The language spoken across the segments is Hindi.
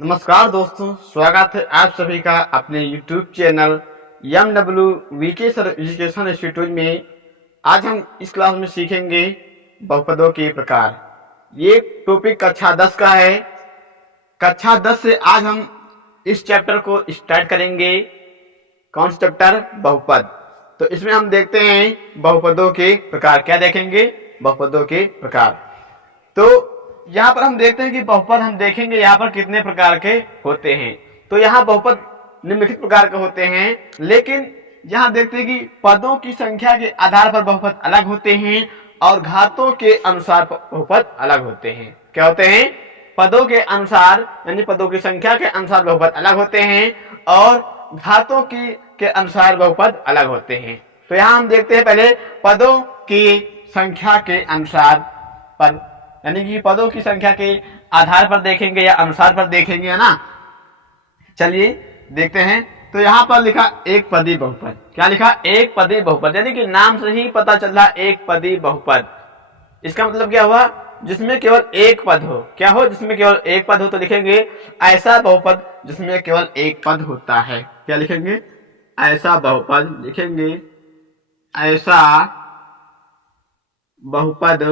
नमस्कार दोस्तों, स्वागत है आप सभी का अपने YouTube channel MWVK sir education institute में। आज हम इस क्लास में सीखेंगे बहुपदों के प्रकार। ये टॉपिक कक्षा 10 का है। कक्षा 10 से आज हम इस चैप्टर को स्टार्ट करेंगे। कौन सा चैप्टर? बहुपद। तो इसमें हम देखते हैं बहुपदों के प्रकार। क्या देखेंगे? बहुपदों के प्रकार। तो यहाँ पर हम देखते हैं कि बहुपद हम देखेंगे यहाँ पर कितने प्रकार के होते हैं। तो यहाँ बहुपद निम्नलिखित प्रकार के होते हैं, लेकिन यहाँ देखते हैं कि पदों की संख्या के आधार पर बहुपद अलग होते हैं और घातों के अनुसार बहुपद अलग होते हैं। क्या होते हैं? पदों के अनुसार यानी पदों की संख्या के अनुसार बहुपद अलग होते हैं और घातों के अनुसार बहुपद अलग होते हैं। तो यहाँ हम देखते हैं पहले पदों की संख्या के अनुसार पद, यानी कि पदों की संख्या के आधार पर देखेंगे या अनुसार पर देखेंगे, है ना। चलिए देखते हैं। तो यहाँ पर लिखा एक पदी बहुपद। क्या लिखा? एक पदी बहुपद, यानी कि नाम से ही पता चल रहा एक पदी बहुपद। इसका मतलब क्या हुआ? जिसमें केवल एक पद हो। क्या हो? जिसमें केवल एक पद हो। तो लिखेंगे ऐसा बहुपद जिसमें केवल एक पद होता है। क्या लिखेंगे? ऐसा बहुपद। लिखेंगे ऐसा बहुपद,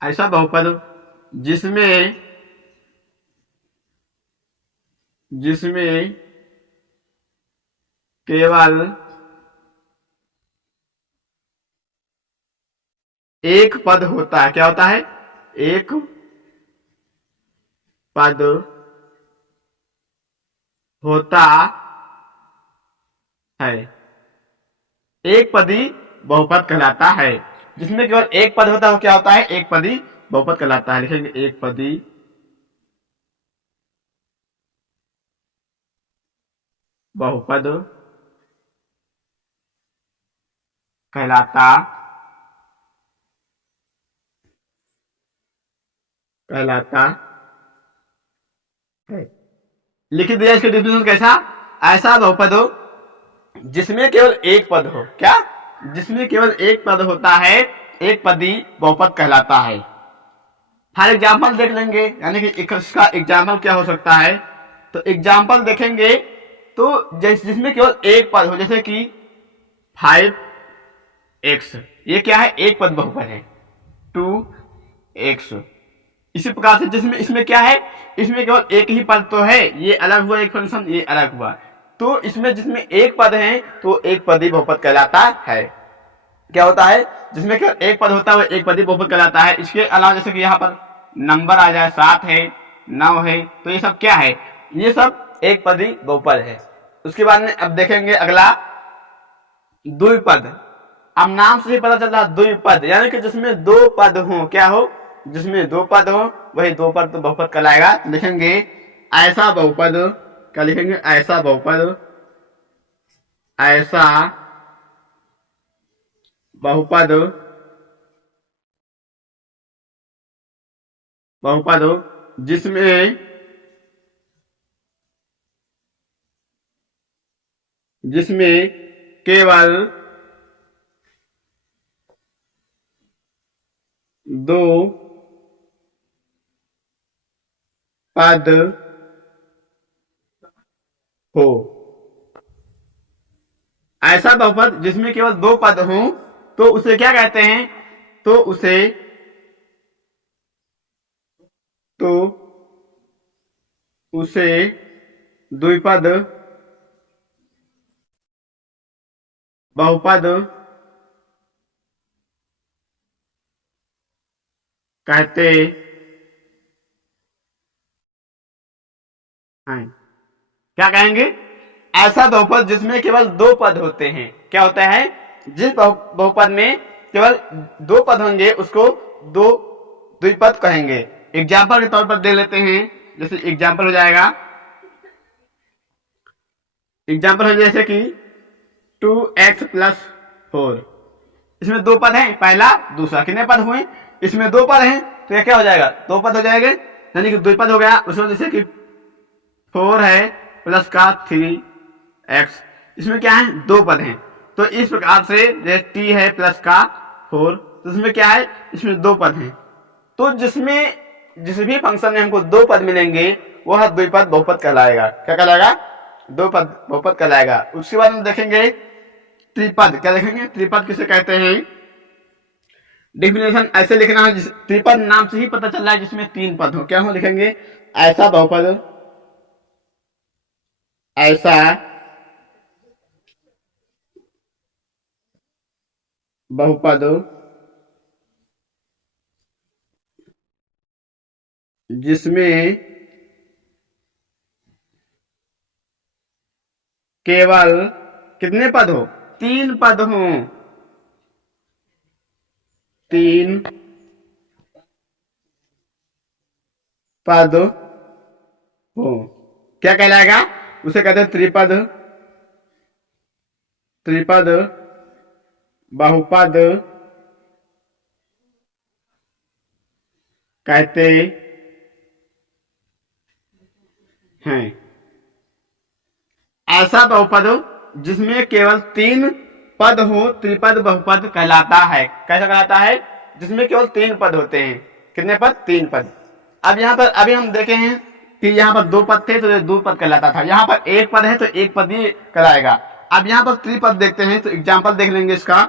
ऐसा बहुपद जिसमें केवल एक पद होता है। क्या होता है? एक पद होता है। एक पदी बहुपद कहलाता है। जिसमें केवल एक पद होता है वो क्या होता है? एक पदी बहुपद कहलाता है। लिखेंगे एक पदी बहुपद कहलाता है। लिख दिया इसका डिफिनेशन कैसा? ऐसा बहुपद हो जिसमें केवल एक पद हो। क्या? जिसमें केवल एक पद होता है, एक पदी बहुपद कहलाता है। फॉर एग्जाम्पल देख लेंगे, यानी कि इसका एग्जाम्पल क्या हो सकता है। तो एग्जाम्पल देखेंगे तो जिसमें केवल एक पद हो, जैसे कि 5x, ये क्या है? एक पद बहुपद है। 2x, इसी प्रकार से जिसमें इसमें क्या है? इसमें केवल एक ही पद तो है, ये अलग हुआ एक फंक्शन, ये अलग हुआ। तो इसमें जिसमें एक पद है तो एक पदी बहुपद कहलाता है। क्या होता है? जिसमें केवल एक पद होता है वो एक पदी बहुपद कहलाता है। इसके अलावा जैसे कि यहाँ पर नंबर आ जाए, 7 है, 9 है, तो ये सब क्या है? ये सब एक पदी बहुपद है। उसके बाद में अब देखेंगे अगला द्विपद। अब नाम से ही पता चल रहा द्विपद, यानी कि जिसमें दो पद हो। क्या हो? जिसमें दो पद हो वही दो पद तो बहुपद कहलाएगा। लिखेंगे ऐसा बहुपद। क्या लिखेंगे? ऐसा बहुपद, ऐसा बहुपद जिसमें केवल दो पद हो। ऐसा बहुपद जिसमें केवल दो पद हो तो उसे क्या कहते हैं? तो उसे द्विपद बहुपद कहते हैं। क्या कहेंगे? ऐसा बहुपद जिसमें केवल दो पद होते हैं। क्या होता है? जिस बहुपद में केवल दो पद होंगे उसको दो द्विपद कहेंगे। एग्जाम्पल के तौर पर दे लेते हैं। जैसे एग्जाम्पल हो जाएगा, एग्जाम्पल हो जैसे कि 2x + 4। इसमें दो पद हैं, पहला दूसरा। कितने पद हुए? इसमें दो पद हैं तो ये क्या हो जाएगा? दो पद हो जाएंगे, यानी कि द्विपद हो गया। उसमें जैसे कि 4 है प्लस का 3x, इसमें क्या है? दो पद हैं। तो इस प्रकार से जैसे t है प्लस का 4, तो इसमें क्या है? इसमें दो पद हैं। तो जिसमें जिस भी फंक्शन में हमको दो पद मिलेंगे वह द्विपद बहुपद कहलाएगा। क्या कहलाएगा? दो पद बहुपद कहलाएगा। उसके बाद हम देखेंगे त्रिपद। क्या देखेंगे? त्रिपद किसे कहते हैं? डेफिनेशन ऐसे लिखना है, त्रिपद नाम से ही पता चल रहा है जिसमें तीन पद हो। क्या हो? लिखेंगे ऐसा बहुपद, ऐसा बहुपद जिसमें केवल कितने पद हो? तीन पद हो। तीन पद हो क्या कहलाएगा? उसे कहते हैं त्रिपद। त्रिपद बहुपद कहते हैं। ऐसा बहुपद जिसमें केवल तीन पद हो त्रिपद बहुपद कहलाता है। कैसा कहलाता है? जिसमें केवल तीन पद होते हैं। कितने पद? तीन पद। अब यहाँ पर अभी हम देखे हैं कि यहाँ पर दो पद थे तो ये दो पद कहलाता था। यहाँ पर एक पद है तो एक पद ही कहलाएगा। अब यहाँ पर त्रिपद देखते हैं तो एग्जाम्पल देख लेंगे इसका।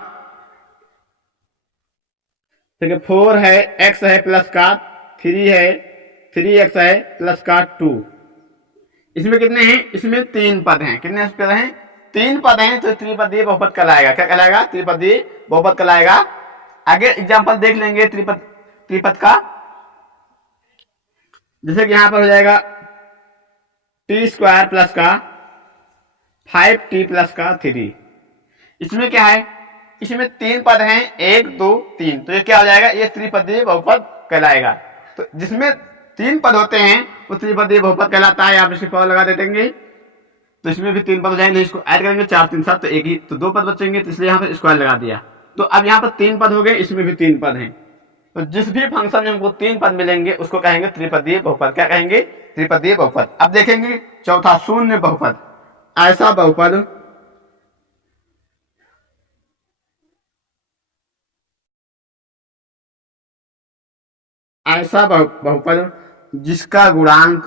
ठीक है, 4 है, x है प्लस का 3 है, 3x है प्लस का 2। इसमें कितने हैं? इसमें तीन पद हैं। कितने पद हैं? तीन पद हैं तो त्रिपदीय बहुपद कहलाएगा। क्या कहलाएगा? त्रिपदीय बहुपद कहलाएगा। आगे एग्जाम्पल देख लेंगे त्रिपद का। जैसे कि यहां पर हो जाएगा t² प्लस का 5t प्लस का 3। इसमें क्या है? इसमें तीन पद हैं, 1 2 3। तो ये क्या हो जाएगा? ये त्रिपदीय बहुपद कहलाएगा। तो जिसमें तीन पद होते हैं वो त्रिपदीय बहुपद कहलाता है। आप इसकी पावर लगा देंगे तो इसमें भी तीन पद हो जाएंगे। इसको ऐड करेंगे 4 3 7 तो एक ही, तो दो पद बचेंगे, तो इसलिए यहाँ पर स्क्वायर लगा दिया। तो अब यहाँ पर तीन पद हो गए, इसमें भी तीन पद हैं। तो जिस भी फंक्शन में हमको तीन पद मिलेंगे उसको कहेंगे त्रिपदीय बहुपद। क्या कहेंगे? त्रिपदीय बहुपद। अब देखेंगे चौथा, शून्य बहुपद। ऐसा बहुपद ऐसा बहुपद जिसका गुणांक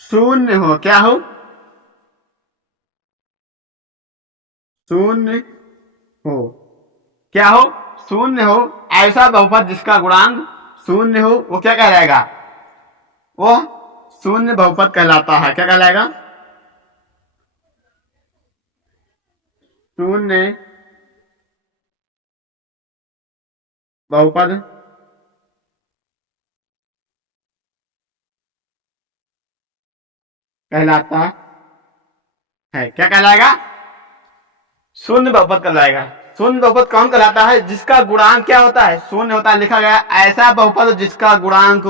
शून्य हो। क्या हो? शून्य हो। क्या हो? शून्य हो। ऐसा बहुपद जिसका गुणांक शून्य हो वो क्या कहलाएगा? वो शून्य बहुपद कहलाता है। क्या कहलाएगा? शून्य बहुपद कहलाता है। क्या कहलाएगा? शून्य बहुपद कहलाएगा। शून्य बहुपद कौन कहलाता है? जिसका गुणांक क्या होता है? शून्य होता है। लिखा गया ऐसा बहुपद जिसका गुणांक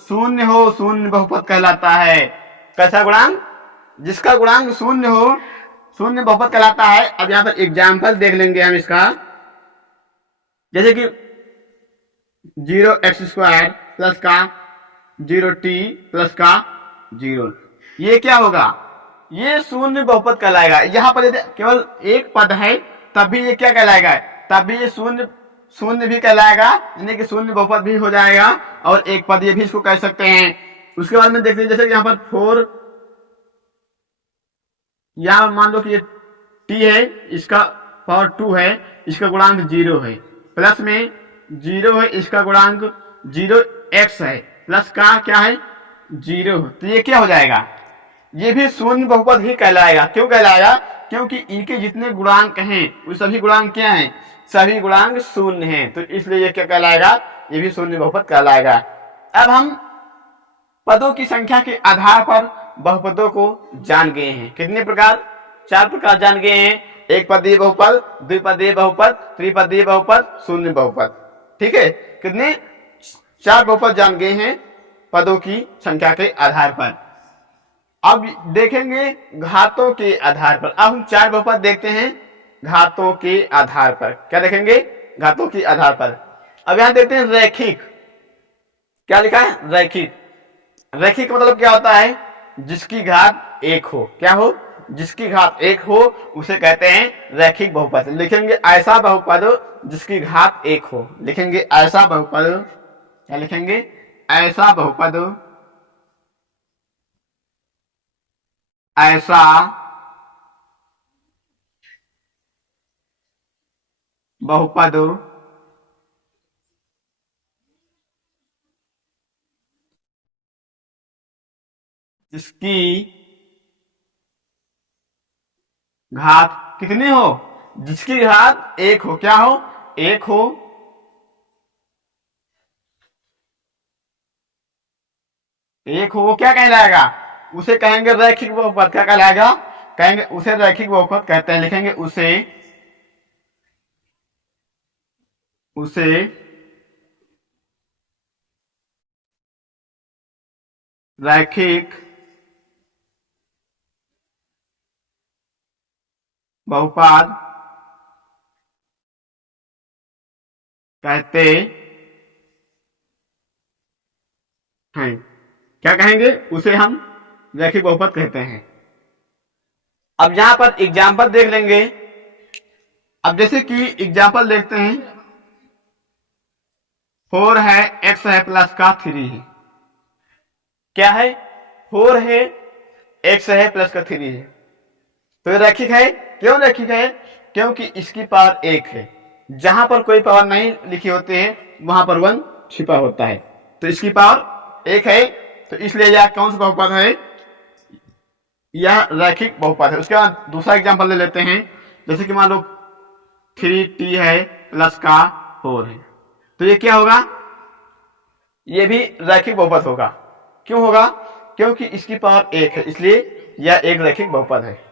शून्य हो, शून्य बहुपद कहलाता है। कैसा गुणांक? जिसका गुणांक शून्य हो, शून्य बहुपद कहलाता है। अब यहाँ पर एग्जाम्पल देख लेंगे हम इसका। जैसे कि 0x² प्लस का 0t प्लस का 0। ये क्या होगा? ये शून्य बहुपद कहलाएगा। यहाँ पर यदि केवल एक पद है तब भी ये क्या कहलाएगा? तब भी ये शून्य भी कहलाएगा, यानी कि शून्य बहुपद भी हो जाएगा। और एक पद ये भी इसको कह सकते हैं। उसके बाद में देखते हैं जैसे यहाँ पर 4, यहाँ मान लो कि ये t है, इसका पावर 2 है, इसका गुणांक 0 है, प्लस में 0 है, इसका गुणांक 0x है, प्लस का क्या है? 0। तो ये क्या हो जाएगा? ये भी शून्य बहुपद ही कहलाएगा। क्यों कहलाएगा? क्योंकि इनके जितने गुणांक हैं वो सभी गुणांक क्या हैं? सभी गुणांक शून्य हैं। तो इसलिए ये क्या कहलाएगा? ये भी शून्य बहुपद कहलाएगा। अब हम पदों की संख्या के आधार पर बहुपदों को जान गए हैं। कितने प्रकार? 4 प्रकार जान गए हैं। एक पदीय बहुपद, द्विपदीय बहुपद, त्रिपदीय बहुपद, शून्य बहुपद। ठीक है, कितने? 4 बहुपद जान गए हैं पदों की संख्या के आधार पर। अब देखेंगे घातों के आधार पर। अब हम 4 बहुपद देखते हैं घातों के आधार पर। क्या देखेंगे? घातों के आधार पर। अब यहां देखते हैं रैखिक। क्या लिखा है? रैखिक। रैखिक मतलब क्या होता है? जिसकी घात एक हो। क्या हो? जिसकी घात एक हो उसे कहते हैं रैखिक बहुपद। लिखेंगे ऐसा बहुपद जिसकी घात एक हो। लिखेंगे ऐसा बहुपद, क्या लिखेंगे? ऐसा बहुपद, ऐसा बहुपद जिसकी घात कितनी हो? जिसकी घात एक हो। क्या हो? एक हो। एक हो वो क्या कहलाएगा? उसे कहेंगे रैखिक बहुपद। क्या कहलाएगा? कहेंगे उसे रैखिक बहुपद कहते हैं। लिखेंगे उसे, उसे रैखिक बहुपद कहते हैं। क्या कहेंगे? उसे हम रैखिक बहुपद कहते हैं। अब यहां पर एग्जाम्पल देख लेंगे। अब जैसे कि एग्जाम्पल देखते हैं, 4 है, x है प्लस का 3 है। क्या है? 4 है, x है प्लस का 3 है। तो ये रैखिक है। क्यों रैखिक है? क्योंकि इसकी पावर एक है। जहां पर कोई पावर नहीं लिखी होती है वहां पर 1 छिपा होता है। तो इसकी पावर एक है, तो इसलिए यह कौन सा बहुपद है? यह रैखिक बहुपद है। उसके बाद दूसरा एग्जाम्पल ले लेते हैं। जैसे कि मान लो 3t है प्लस का 4 है। तो ये क्या होगा? ये भी रैखिक बहुपद होगा। क्यों होगा? क्योंकि इसकी पावर एक है, इसलिए यह एक रैखिक बहुपद है।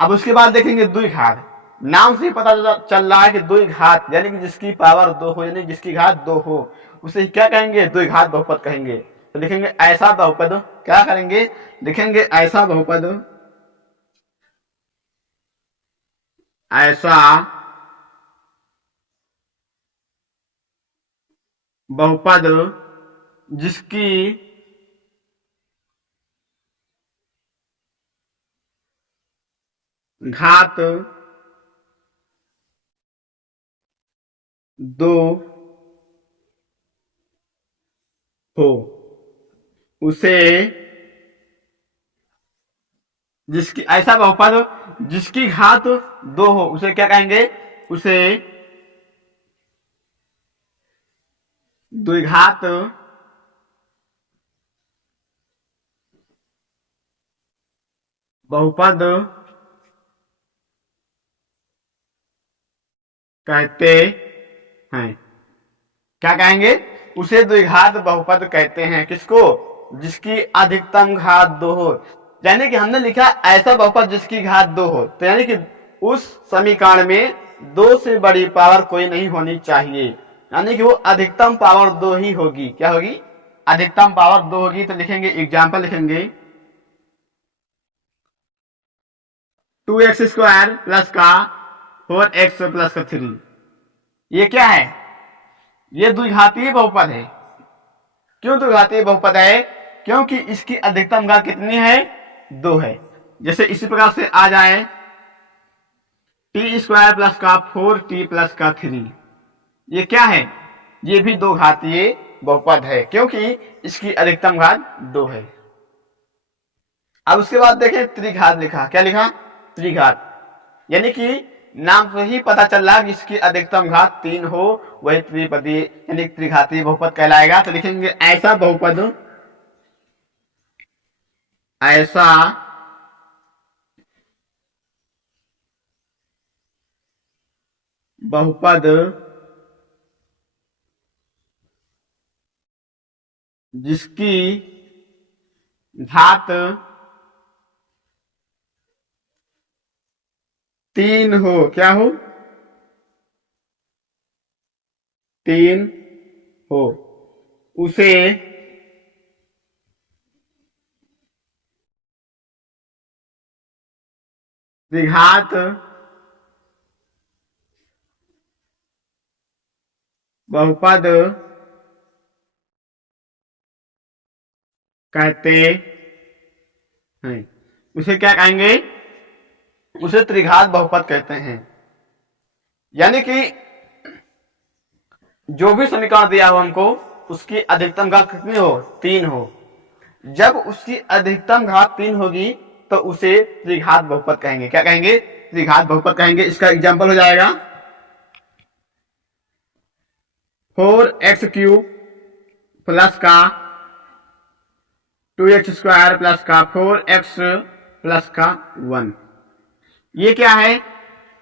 अब उसके बाद देखेंगे द्विघात। नाम से ही पता चल रहा है कि द्विघात यानी कि जिसकी पावर दो हो, यानी जिसकी घात दो हो, उसे क्या कहेंगे? द्विघात बहुपद कहेंगे। तो लिखेंगे ऐसा बहुपद, क्या करेंगे? लिखेंगे ऐसा बहुपद, ऐसा बहुपद जिसकी घात दो हो, उसे जिसकी ऐसा बहुपद जिसकी घात दो हो उसे क्या कहेंगे? उसे द्विघात बहुपद कहते हैं। क्या कहेंगे? उसे द्विघात बहुपद कहते हैं। किसको? जिसकी अधिकतम घात दो हो। यानी कि हमने लिखा ऐसा बहुपद जिसकी घात दो हो, तो यानी कि उस समीकरण में दो से बड़ी पावर कोई नहीं होनी चाहिए। यानी कि वो अधिकतम पावर दो ही होगी। क्या होगी? अधिकतम पावर दो होगी। तो लिखेंगे एग्जाम्पल, लिखेंगे 2x² प्लस का 4x प्लस का 3। ये क्या है? ये द्विघातीय बहुपद है। क्यों द्विघातीय बहुपद है? क्योंकि इसकी अधिकतम घात कितनी है? दो है। जैसे इसी प्रकार से आ जाए t² प्लस का 4t प्लस का 3। ये क्या है? ये भी दो घातीय बहुपद है क्योंकि इसकी अधिकतम घात दो है। अब उसके बाद देखें त्रिघात लिखा। क्या लिखा? त्रिघात। यानी कि नाम से ही पता चल रहा है कि इसकी अधिकतम घात 3 हो, वही त्रिपदी यानी त्रिघातीय बहुपद कहलाएगा। तो लिखेंगे ऐसा बहुपद, ऐसा बहुपद जिसकी घात 3 हो। क्या हो? 3 हो, उसे द्विघात बहुपद कहते हैं। उसे क्या कहेंगे? उसे त्रिघात बहुपद कहते हैं। यानी कि जो भी समीकरण दिया हो हमको, उसकी अधिकतम घात कितनी हो? 3 हो। जब उसकी अधिकतम घात 3 होगी तो उसे त्रिघात बहुपद कहेंगे। क्या कहेंगे? त्रिघात बहुपद कहेंगे। इसका एग्जाम्पल हो जाएगा 4x³ प्लस का 2x² प्लस का 4x प्लस का 1। ये क्या है?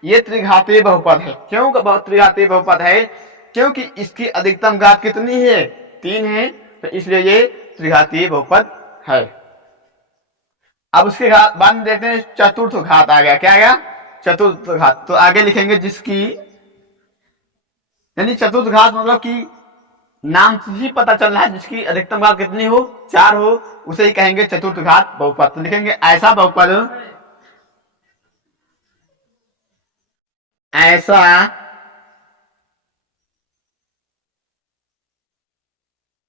ये त्रिघातीय बहुपद है। क्यों त्रिघातीय बहुपद है? क्योंकि इसकी अधिकतम घात कितनी है? 3 है, तो इसलिए ये त्रिघातीय बहुपद है। अब उसके बाद में देखते हैं चतुर्थ घात आ गया। क्या आ गया? चतुर्थ घात। तो आगे लिखेंगे जिसकी, यानी चतुर्थ घात मतलब कि नाम से ही पता चल रहा है जिसकी अधिकतम घात कितनी हो? 4 हो, उसे ही कहेंगे चतुर्थ घात बहुपद। तो लिखेंगे ऐसा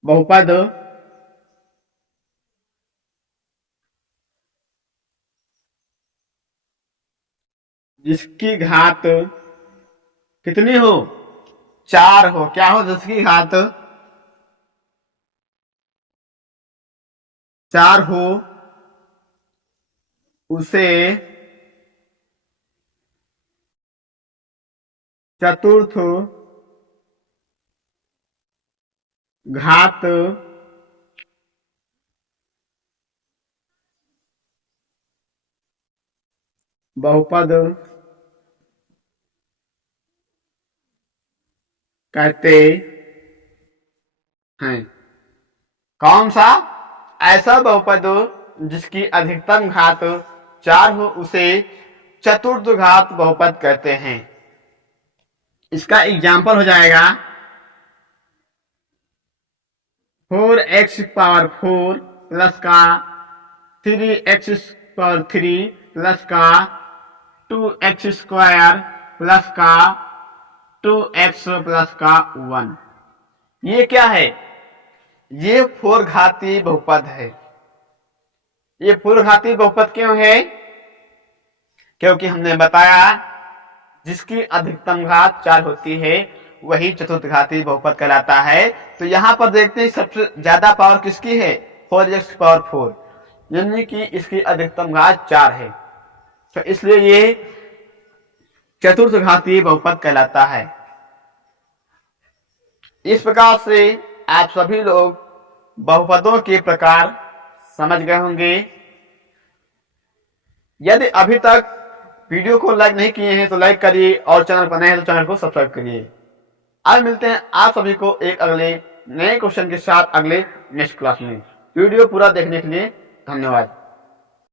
बहुपद जिसकी घात कितनी हो? 4 हो। क्या हो? जिसकी घात 4 हो, उसे चतुर्थ घात बहुपद कहते हैं। कौन सा? ऐसा बहुपद जिसकी अधिकतम घात 4 हो, उसे चतुर्थ घात बहुपद कहते हैं। इसका एग्जाम्पल हो जाएगा 4x⁴ प्लस का 3x⁴ प्लस का 2x² प्लस का 2x प्लस का 1। ये क्या है? ये 4 घातीय बहुपद है। ये 4 घातीय बहुपद क्यों है? क्योंकि हमने बताया जिसकी अधिकतम घात 4 होती है वही चतुर्थ घातीय बहुपद कहलाता है। तो यहां पर देखते हैं सबसे ज्यादा पावर किसकी है? 4x⁴, यानी कि इसकी अधिकतम घात 4 है, तो इसलिए ये चतुर्थ घातीय बहुपद कहलाता है। इस प्रकार से आप सभी लोग बहुपदों के प्रकार समझ गए होंगे। यदि अभी तक वीडियो को लाइक नहीं किए हैं तो लाइक करिए, और चैनल पर नए हैं तो चैनल को सब्सक्राइब करिए। आज मिलते हैं आप सभी को एक अगले नए क्वेश्चन के साथ अगले नेक्स्ट क्लास में। वीडियो पूरा देखने के लिए धन्यवाद।